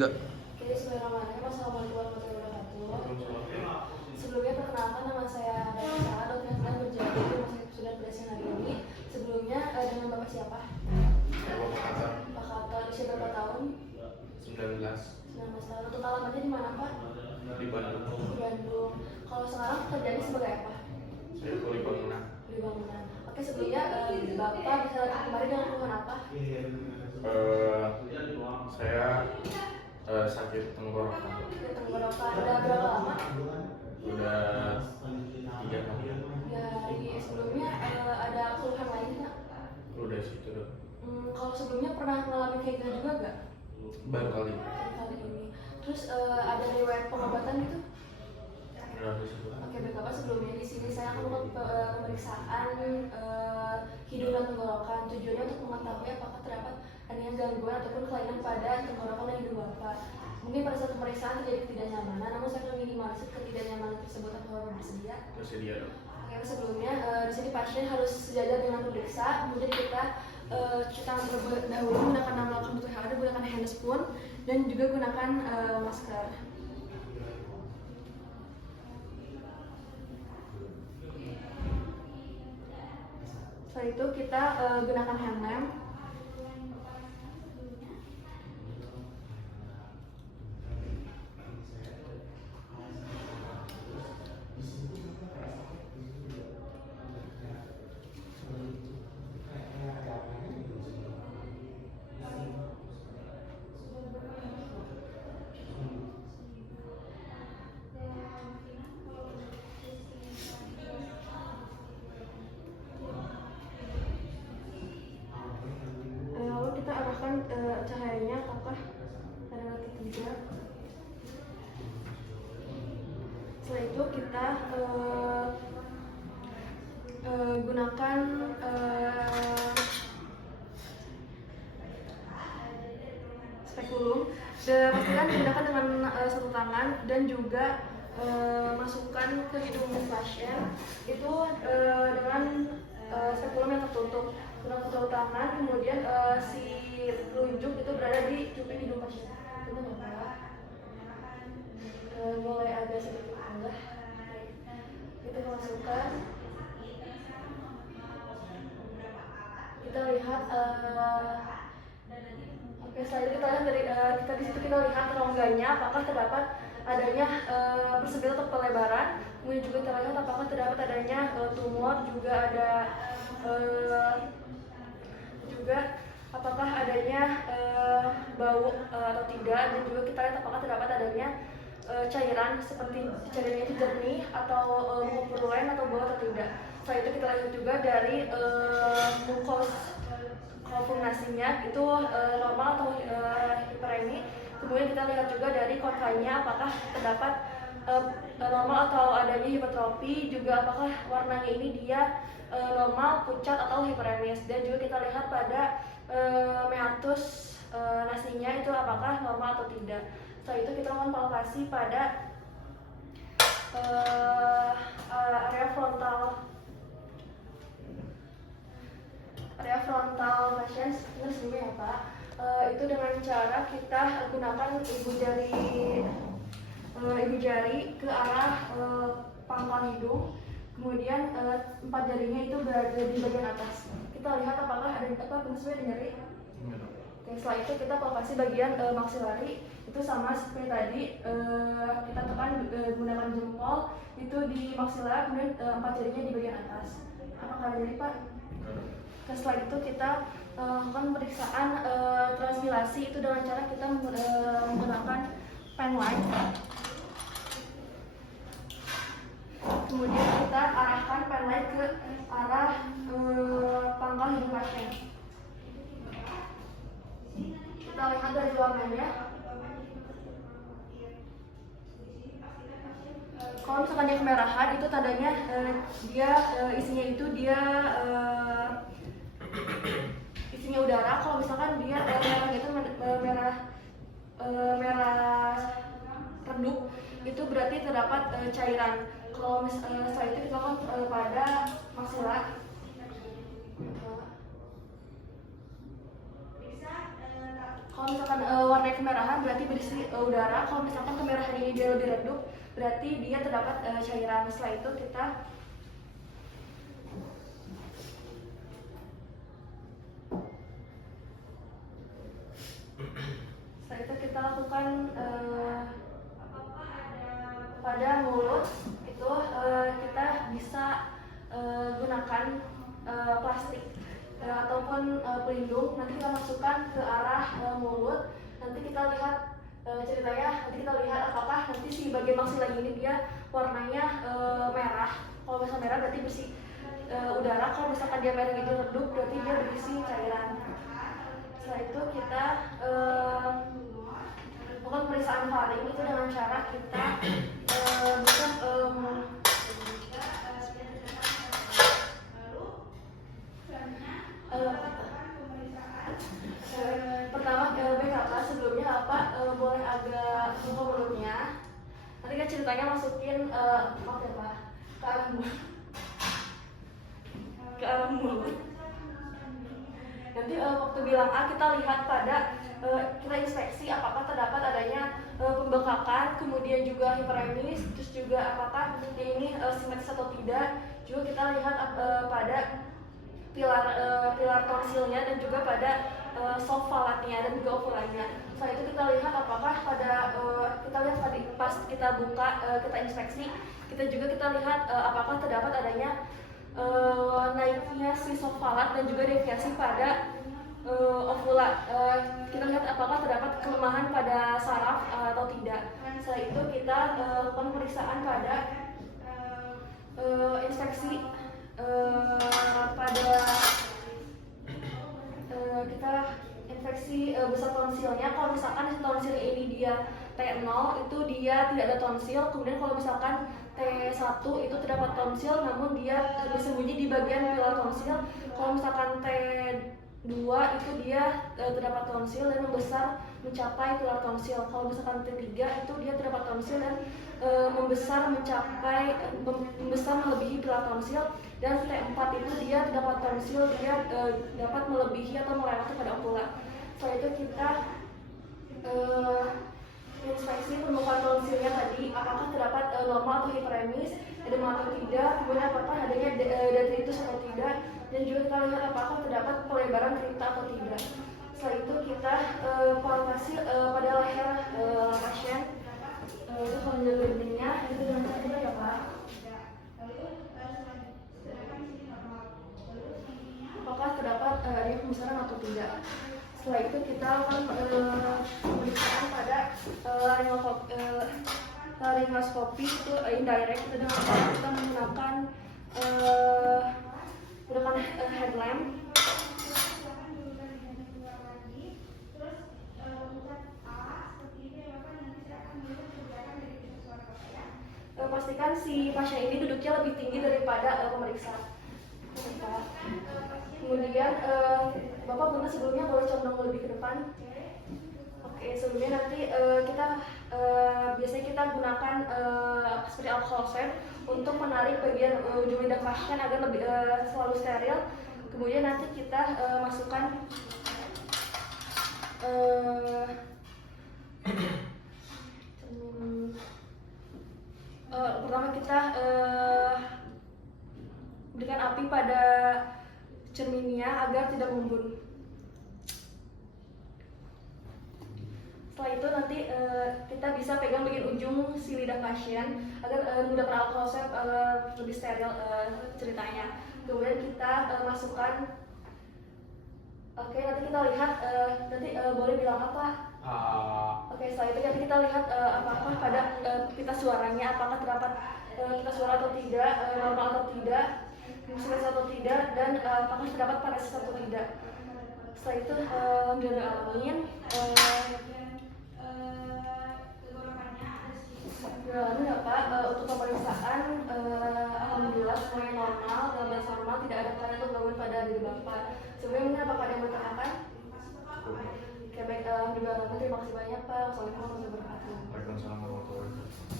Oke, bismillahirrahmanirrahim. Assalamualaikum warahmatullahi wabarakatuh. Sebelumnya perkenalkan, nama saya Danisa, dokter yang sedang berjalan di Rumah Sakit Sudan Berdasar hari ini. Sebelumnya dengan Bapak siapa? Pak Kato. Usia berapa tahun? 19 tahun. Untuk alamatnya di mana, Pak? di Bandung. Di Bandung. Kalau sekarang kerjanya sebagai apa? Saya kuli bangunan. Di bangunan. Oke, sebelumnya Bapak bisa kemarin dengan keluhan apa? Saya sakit tenggorokan. Di tenggorokan. Udah berapa lama? Udah 3 tahun. Ya, sebelumnya ada keluhan lain nggak? Udah situ dong. Kalau sebelumnya pernah mengalami kayak gitu juga nggak? Baru kali. Kali ini. Terus ada riwayat pengobatan gitu? Udah di situ. Oke, baik Bapak, sebelumnya di sini saya akan melakukan pemeriksaan hidung dan tenggorokan. Tujuannya untuk mengetahui apakah terdapat adanya gangguan ataupun kelainan pada tenggorokan dan hidung Bapak. Mungkin pada saat pemeriksaan terjadi ketidaknyamanan, namun saya akan minimalisir ketidaknyamanan tersebut. Apakah Bapak bersedia? Bersedia dong. Oke, sebelumnya di sini pasien harus sejajar dengan pemeriksa. Kemudian kita cuci tangan terlebih dahulu menggunakan 6 langkah untuk ada, gunakan handspoon dan juga gunakan masker. Setelah itu kita gunakan hand lamp. Lalu kita arahkan cahayanya apakah pada ketiga. Setelah itu kita gunakan spekulum. Pastikan digunakan dengan satu tangan dan juga masukkan ke hidung pasien itu dengan spekulum yang tertutup. Gunakan satu tangan, kemudian si telunjuk itu berada di cuping hidung pasien. Itu Bapak. Mulai agak sedikit rendah. Kita masukkan. Kita lihat. Oke, setelah itu kita lihat dari kita di situ kita lihat rongganya apakah terdapat adanya persempit atau pelebaran. Kemudian juga kita lihat apakah terdapat adanya tumor, juga ada juga apakah adanya bau atau tidak, dan juga kita lihat apakah terdapat adanya cairan seperti cairannya itu jernih atau purulent atau bau atau tidak. Setelah itu kita lihat juga dari mukoformasinya itu normal atau hiperemi. Kemudian kita lihat juga dari kontranya apakah terdapat normal atau adanya hipertrofi, juga apakah warnanya ini dia normal, pucat atau hiperemis. Dan juga kita lihat pada meatus nasinya itu apakah normal atau tidak. Setelah itu kita melakukan palpasi pada area frontal pasien. Ini sebelumnya ya Pak, itu dengan cara kita gunakan ibu jari ke arah pangkal hidung, kemudian 4 jarinya itu berada di bagian atas. Kita lihat apakah ada sesuai dengan nyeri. Oke, setelah itu kita palpasi bagian maksilari, itu sama seperti tadi, kita tekan menggunakan jempol itu di maksilar, kemudian 4 jarinya di bagian atas. Apakah ada nyeri Pak? Setelah itu kita lakukan pemeriksaan transpilasi itu dengan cara kita menggunakan pen light. Kemudian kita arahkan pen light ke arah pangkal hidung pasien. Kita lihat dari warnanya. Kalau misalkan dia kemerahan, itu tandanya dia isinya itu isinya udara. Kalau misalkan dia merah gitu, merah redup, itu berarti terdapat cairan. Kalau setelah itu kita lakukan pada maksilar. Kalau misalkan warnanya kemerahan berarti berisi udara. Kalau misalkan kemerahan ini dia lebih redup berarti dia terdapat cairan. Setelah itu kita lakukan pada mulut itu kita bisa gunakan plastik ataupun pelindung. Nanti kita masukkan ke arah mulut. Nanti kita lihat ceritanya. Nanti kita lihat apakah nanti si bagian maksimal ini dia warnanya merah. Kalau misalnya merah berarti berisi udara. Kalau misalkan dia merah itu redup berarti dia berisi cairan. Setelah itu kita melakukan pemeriksaan faring itu dengan cara kita bisa pertama BKK sebelumnya apa boleh agak buka mulutnya. Nanti kan ceritanya masukin oke Pak ke arah mulut. Nanti waktu bilang A kita lihat pada kita inspeksi apakah terdapat adanya pembengkakan, kemudian juga hiperemis, terus juga apakah ini simetris atau tidak. Juga kita lihat pada pilar tonsilnya dan juga pada soft falatnya dan juga ovulanya. Setelah itu kita lihat apakah pada kita lihat tadi pas kita buka kita inspeksi, kita lihat apakah terdapat adanya naiknya si soft falat dan juga deviasi pada ovula. Kita lihat apakah terdapat kelemahan pada saraf atau tidak. Setelah itu kita lakukan pemeriksaan pada inspeksi pada kita infeksi besar tonsilnya. Kalau misalkan tonsil ini dia T0 itu dia tidak ada tonsil. Kemudian kalau misalkan T1 itu terdapat tonsil namun dia bersembunyi di bagian pilar tonsil. Kalau misalkan T2 itu dia terdapat tonsil dan membesar mencapai pilar tonsil. Kalau misalkan T3 itu dia terdapat tonsil dan membesar melebihi pilar tonsil. Dan T4 itu dia terdapat tonsil, dia dapat melebihi atau melewati pada ovula. Setelah itu kita inspeksi permukaan tonsilnya tadi, apakah terdapat normal atau hiperemis, edema atau tidak, kemudian apakah adanya detritus atau tidak, dan juga kita lihat apakah terdapat pelebaran kerita atau tidak. Setelah itu kita palpasi pada leher pasien, itu sambil dindingnya, itu dengan cara ya Pak. Apakah terdapat adanya pembesaran atau tidak. Setelah itu kita akan pemeriksaan pada laryngoscopy itu indirect dengan kita menggunakan headlamp. Pastikan si pasien ini duduknya lebih tinggi daripada pemeriksa. Kemudian Bapak Bunda sebelumnya boleh condong lebih ke depan. Oke, sebelumnya nanti biasanya kita gunakan seperti alcohol swab untuk menarik bagian ujung lidah pasien agar lebih selalu steril. Kemudian nanti kita masukkan pertama kita berikan api pada cerminnya agar tidak mengembun. Setelah itu nanti kita bisa pegang bagian ujung si lidah pasien agar menggunakan alcohol swab lebih steril ceritanya. Kemudian kita masukkan. Oke, nanti kita lihat nanti boleh bilang apa? Oke, setelah itu nanti kita lihat apakah pada pita suaranya apakah terdapat pita suara atau tidak, normal atau tidak, simetris atau tidak, dan apakah terdapat paresis atau tidak. Setelah itu alamin ya Pak, untuk pemeriksaan alhamdulillah semuanya normal, dalam batas normal, tidak ada tanda atau gangguan pada diri Bapak. Sebelumnya mungkin apakah ada yang bertanyakan? Oke, baik, alhamdulillah, terima kasih banyak Pak. Wassalamualaikum warahmatullahi wabarakatuh. Waalaikumsalam warahmatullahi wabarakatuh.